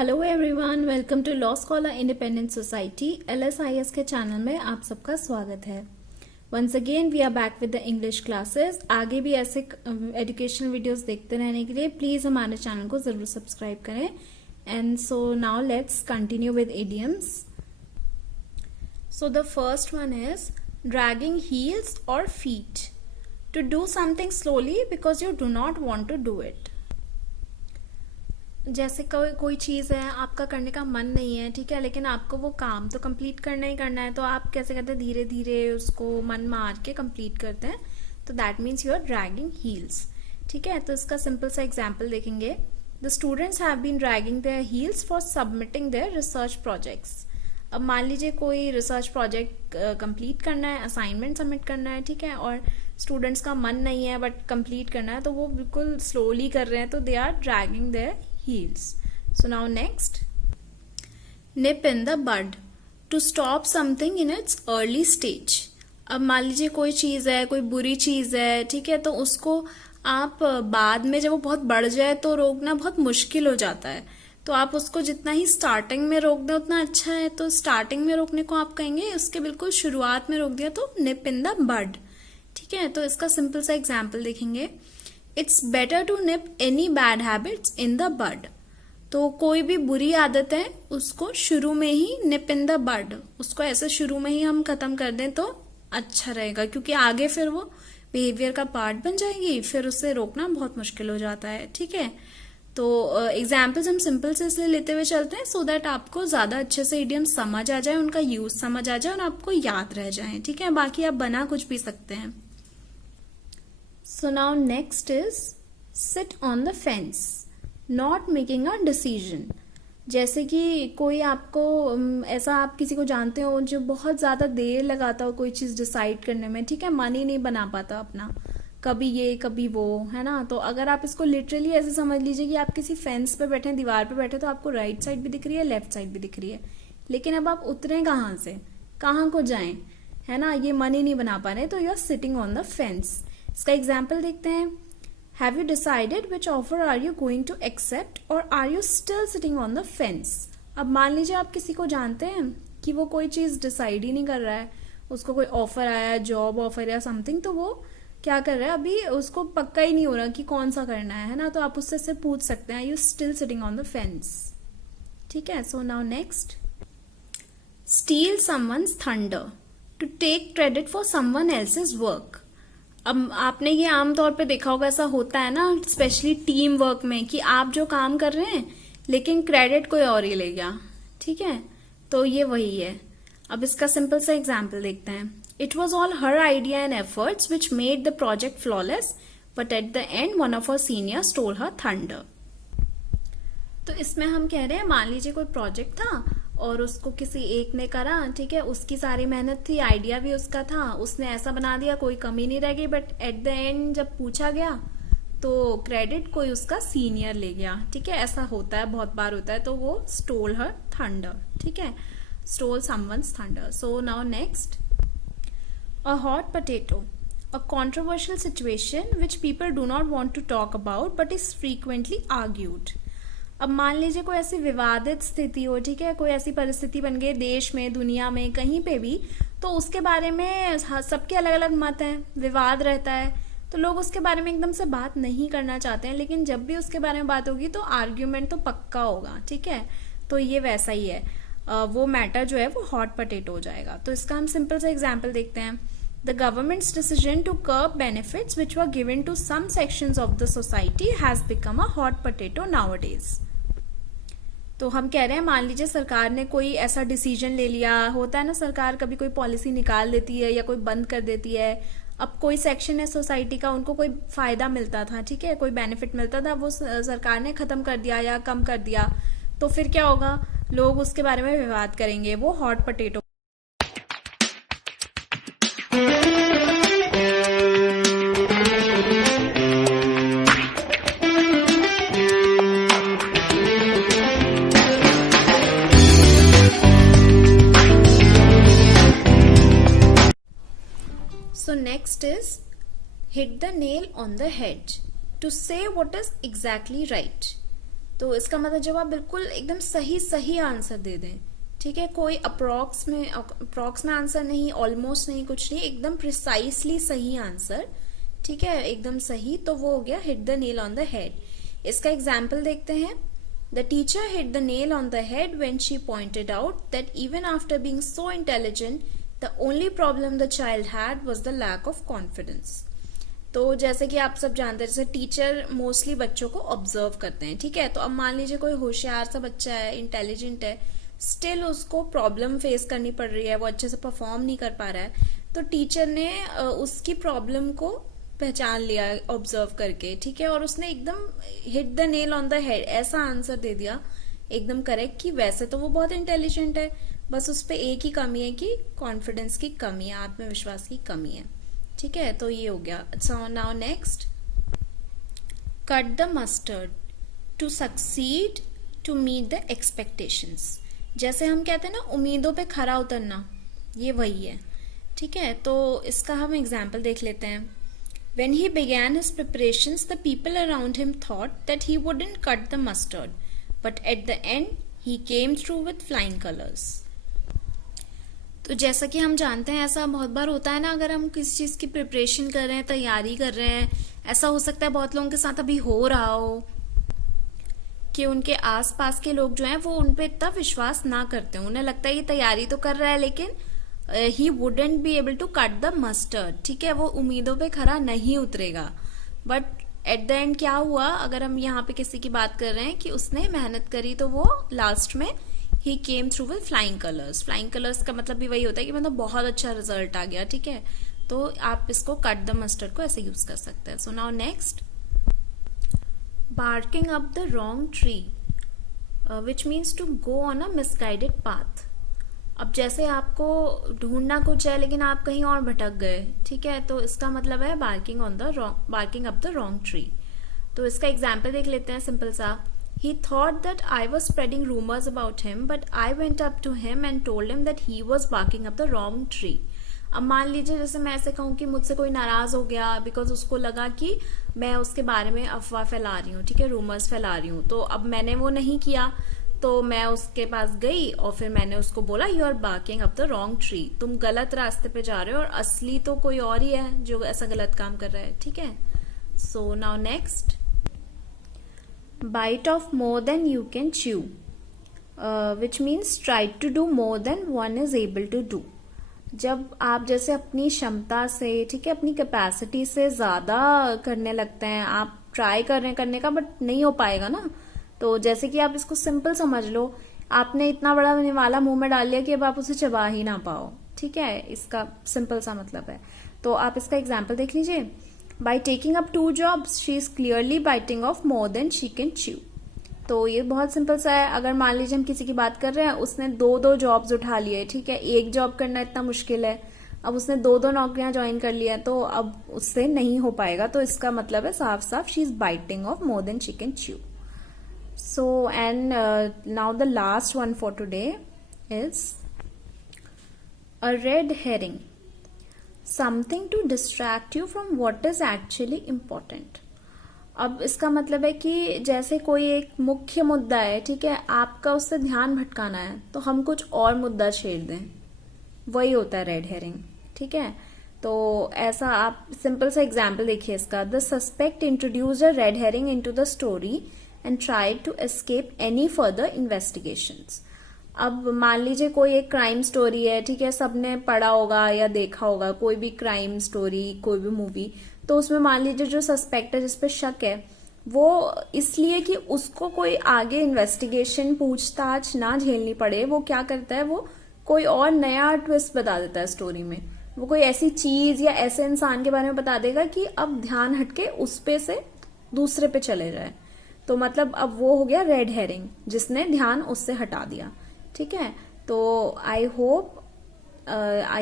Hello everyone, welcome to law scholar independent society LSIS के channel में आप सबका स्वागत है। Once again we are back with the English classes. आगे भी ऐसे एजुकेशनल वीडियोस देखते रहने के लिए प्लीज हमारे चैनल को जरूर सब्सक्राइब करें। And so now let's continue with idioms. So the first one is dragging heels or feet, to do something slowly because you do not want to do it. जैसे कोई चीज़ है, आपका करने का मन नहीं है, ठीक है, लेकिन आपको वो काम तो कंप्लीट करना ही करना है, तो आप कैसे करते हैं, धीरे धीरे उसको मन मार के कंप्लीट करते हैं, तो that means you are dragging heels. ठीक है, तो इसका सिंपल सा एग्जांपल देखेंगे। The students have been dragging their heels for submitting their research projects. अब मान लीजिए कोई रिसर्च प्रोजेक्ट कंप्लीट करना है, असाइनमेंट सबमिट करना है, ठीक है, और स्टूडेंट्स का मन नहीं है बट कंप्लीट करना है, तो वो बिल्कुल स्लोली कर रहे हैं, तो they are dragging their heels. So now next, nip in the bud, to stop something in its early stage. अब मान लीजिए कोई चीज है, कोई बुरी चीज है, ठीक है, तो उसको आप बाद में जब वो बहुत बढ़ जाए तो रोकना बहुत मुश्किल हो जाता है, तो आप उसको जितना ही स्टार्टिंग में रोक दें उतना अच्छा है। तो स्टार्टिंग में रोकने को आप कहेंगे, उसके बिल्कुल शुरुआत में रोक दिया तो निप इन द बड। ठीक है, तो इसका सिंपल सा एग्जाम्पल देखेंगे। It's better to nip any bad habits in the bud. तो कोई भी बुरी आदत है उसको शुरू में ही निप इन द बड, उसको ऐसे शुरू में ही हम खत्म कर दें तो अच्छा रहेगा, क्योंकि आगे फिर वो बिहेवियर का पार्ट बन जाएगी, फिर उससे रोकना बहुत मुश्किल हो जाता है। ठीक है, तो एग्जाम्पल्स हम सिंपल से इसलिए लेते हुए चलते हैं सो दैट आपको ज्यादा अच्छे से इडियम समझ आ जाए, उनका यूज समझ आ जाए और आपको याद रह जाए। ठीक है, बाकी आप बना कुछ भी सकते हैं। So now next is sit on the fence, not making a decision. जैसे कि कोई आपको ऐसा, आप किसी को जानते हो जो बहुत ज़्यादा देर लगाता हो कोई चीज़ डिसाइड करने में, ठीक है, मन ही नहीं बना पाता अपना, कभी ये कभी वो, है ना। तो अगर आप इसको लिटरली ऐसे समझ लीजिए कि आप किसी फेंस पे बैठे हैं, दीवार पे बैठे, तो आपको राइट साइड भी दिख रही है, लेफ्ट साइड भी दिख रही है, लेकिन अब आप उतरें कहाँ से, कहाँ को जाएं, है ना, ये मन ही नहीं बना पा रहे, तो you are sitting on the fence. इसका एग्जाम्पल देखते हैं। Have you decided which offer are you going to accept or are you still sitting on the fence. अब मान लीजिए आप किसी को जानते हैं कि वो कोई चीज डिसाइड ही नहीं कर रहा है, उसको कोई ऑफर आया, जॉब ऑफर या समथिंग, तो वो क्या कर रहा है, अभी उसको पक्का ही नहीं हो रहा कि कौन सा करना है ना, तो आप उससे पूछ सकते हैं, you still sitting on the fence. ठीक है, so now next, steal someone's thunder, to take credit for someone else's work. अब आपने ये आमतौर पे देखा होगा, ऐसा होता है ना, स्पेशली टीम वर्क में, कि आप जो काम कर रहे हैं लेकिन क्रेडिट कोई और ही ले गया। ठीक है, तो ये वही है। अब इसका सिंपल सा एग्जांपल देखते हैं। It was all her idea and efforts which made the project flawless, but at the end one of her senior stole her thunder. तो इसमें हम कह रहे हैं, मान लीजिए कोई प्रोजेक्ट था और उसको किसी एक ने करा, ठीक है, उसकी सारी मेहनत थी, आइडिया भी उसका था, उसने ऐसा बना दिया, कोई कमी नहीं रह गई, बट एट द एंड जब पूछा गया तो क्रेडिट कोई उसका सीनियर ले गया। ठीक है, ऐसा होता है, बहुत बार होता है, तो वो स्टोल हर थंडर। ठीक है, stole someone's thunder. So now next, a hot potato, a controversial situation which people do not want to talk about but is frequently argued. अब मान लीजिए कोई ऐसी विवादित स्थिति हो, ठीक है, कोई ऐसी परिस्थिति बन गई देश में, दुनिया में, कहीं पे भी, तो उसके बारे में सबके अलग अलग मत हैं, विवाद रहता है, तो लोग उसके बारे में एकदम से बात नहीं करना चाहते हैं, लेकिन जब भी उसके बारे में बात होगी तो आर्ग्यूमेंट तो पक्का होगा। ठीक है, तो ये वैसा ही है, वो मैटर जो है वो हॉट पोटैटो हो जाएगा। तो इसका हम सिंपल सा एग्जाम्पल देखते हैं। The government's decision to curb benefits which were given to some sections of the society has become a hot potato nowadays. तो हम कह रहे हैं, मान लीजिए सरकार ने कोई ऐसा डिसीजन ले लिया, होता है ना, सरकार कभी कोई पॉलिसी निकाल देती है या कोई बंद कर देती है। अब कोई सेक्शन है सोसाइटी का, उनको कोई फायदा मिलता था, ठीक है, कोई बेनिफिट मिलता था, वो सरकार ने खत्म कर दिया या कम कर दिया, तो फिर क्या होगा, लोग उसके बारे में विवाद करेंगे, वो hot potato. So next is hit the nail on the head, to say what is exactly right. तो इसका मतलब जब आप बिल्कुल एकदम सही सही आंसर दे दें, ठीक है, कोई अप्रॉक्स में आंसर नहीं, ऑलमोस्ट नहीं, कुछ नहीं, एकदम प्रिसाइसली सही आंसर, ठीक है, एकदम सही, तो वो हो गया hit the nail on the head. इसका एग्जाम्पल देखते हैं। The teacher hit the nail on the head when she pointed out that even after being so intelligent the only problem the child had was the lack of confidence. तो जैसे कि आप सब जानते हैं, जैसे टीचर मोस्टली बच्चों को ऑब्जर्व करते हैं, ठीक है, तो अब मान लीजिए कोई होशियार सा बच्चा है, इंटेलिजेंट है, स्टिल उसको प्रॉब्लम फेस करनी पड़ रही है, वो अच्छे से परफॉर्म नहीं कर पा रहा है, तो टीचर ने उसकी प्रॉब्लम को पहचान लिया ऑब्जर्व करके, ठीक है, और उसने एकदम hit the nail on the head ऐसा आंसर दे दिया एकदम करेक्ट कि वैसे तो वो बहुत इंटेलिजेंट है, बस उस पर एक ही कमी है कि कॉन्फिडेंस की कमी है, आत्मविश्वास की कमी है, ठीक है, तो ये हो गया। So now next, cut the mustard to succeed to meet the expectations. जैसे हम कहते हैं ना, उम्मीदों पे खरा उतरना, ये वही है, ठीक है, तो इसका हम एग्जाम्पल देख लेते हैं। When he began his preparations, the people around him thought that he wouldn't cut the mustard, but at the end, he came through with flying colors. तो जैसा कि हम जानते हैं, ऐसा बहुत बार होता है ना, अगर हम किसी चीज की प्रिपरेशन कर रहे हैं, तैयारी कर रहे हैं, ऐसा हो सकता है बहुत लोगों के साथ अभी हो रहा हो कि उनके आसपास के लोग जो हैं वो उन पे इतना विश्वास ना करते हैं, उन्हें लगता है ये तैयारी तो कर रहा है लेकिन he wouldn't be able to cut the mustard, ठीक है, वो उम्मीदों पे खरा नहीं उतरेगा। बट एट द एंड क्या हुआ, अगर हम यहाँ पे किसी की बात कर रहे हैं कि उसने मेहनत करी, तो वो लास्ट में ही came through with flying colours. Flying colours का मतलब भी वही होता है कि मतलब बहुत अच्छा रिजल्ट आ गया, ठीक है, तो आप इसको कट द मस्टर्ड को ऐसे यूज कर सकते हैं। So now next, barking up the wrong tree, which means to go on a misguided path. अब जैसे आपको ढूंढना कुछ है लेकिन आप कहीं और भटक गए, ठीक है, तो इसका मतलब है barking up the wrong tree. तो इसका एग्जाम्पल देख लेते हैं सिंपल सा। He thought that I was spreading rumors about him, but I went up to him and told him that he was barking up the wrong tree. अब मान लीजिए जैसे मैं ऐसे कहूँ कि मुझसे कोई नाराज हो गया बिकॉज उसको लगा कि मैं उसके बारे में अफवाह फैला रही हूँ, ठीक है, रूमर्स फैला रही हूँ, तो अब मैंने वो नहीं किया, तो मैं उसके पास गई और फिर मैंने उसको बोला you are barking up the wrong tree, तुम गलत रास्ते पे जा रहे हो और असली तो कोई और ही है जो ऐसा गलत काम कर रहा है, ठीक है। So now next, bite off more than you can chew, which means try to do more than one is able to do. जब आप जैसे अपनी क्षमता से, ठीक है, अपनी कैपेसिटी से ज्यादा करने लगते हैं, आप ट्राई कर रहे हैं करने का बट नहीं हो पाएगा ना, तो जैसे कि आप इसको सिंपल समझ लो, आपने इतना बड़ा निवाला मुंह में डाल लिया कि अब आप उसे चबा ही ना पाओ, ठीक है, इसका सिंपल सा मतलब है। तो आप इसका एग्जाम्पल देख लीजिए। By taking up 2 jobs she is clearly biting of more then she can chew. तो ये बहुत सिंपल सा है। अगर मान लीजिए हम किसी की बात कर रहे हैं, उसने 2 जॉब्स उठा लिए, ठीक है, एक जॉब करना इतना मुश्किल है, अब उसने 2 नौकरियां ज्वाइन कर लिया, तो अब उससे नहीं हो पाएगा, तो इसका मतलब है साफ साफ she is biting of more then she can chew. So, and now the last one for today is a red herring, something to distract you from what is actually important. अब इसका मतलब है कि जैसे कोई एक मुख्य मुद्दा है, ठीक है, आपका उससे ध्यान भटकाना है, तो हम कुछ और मुद्दा छेड़ दें, वही होता है रेड हेरिंग, ठीक है। तो ऐसा आप सिंपल सा एग्जाम्पल देखिए इसका। The suspect introduce a red herring into the story and tried to escape any further investigations. अब मान लीजिए कोई एक क्राइम स्टोरी है, ठीक है, सबने पढ़ा होगा या देखा होगा कोई भी क्राइम स्टोरी, कोई भी मूवी, तो उसमें मान लीजिए जो सस्पेक्ट है, जिसपे शक है, वो इसलिए कि उसको कोई आगे इन्वेस्टिगेशन पूछताछ ना झेलनी पड़े, वो क्या करता है, वो कोई और नया ट्विस्ट बता देता है स्टोरी में, वो कोई ऐसी चीज या ऐसे इंसान के बारे में बता देगा कि अब ध्यान हटके उस पे से दूसरे पे चले जाए, तो मतलब अब वो हो गया रेड हेरिंग, जिसने ध्यान उससे हटा दिया, ठीक है। तो आई होप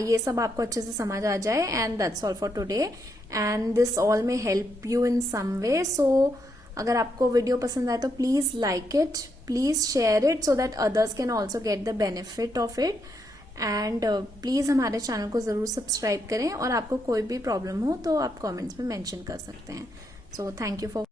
ये सब आपको अच्छे से समझ आ जाए, and that's all for today, and this all में हेल्प यू इन सम वे। सो अगर आपको वीडियो पसंद आए तो please like it, please share it, so that others can also get the benefit of it, and please हमारे चैनल को जरूर subscribe करें, और आपको कोई भी प्रॉब्लम हो तो आप कॉमेंट्स में मेंशन कर सकते हैं। So thank you for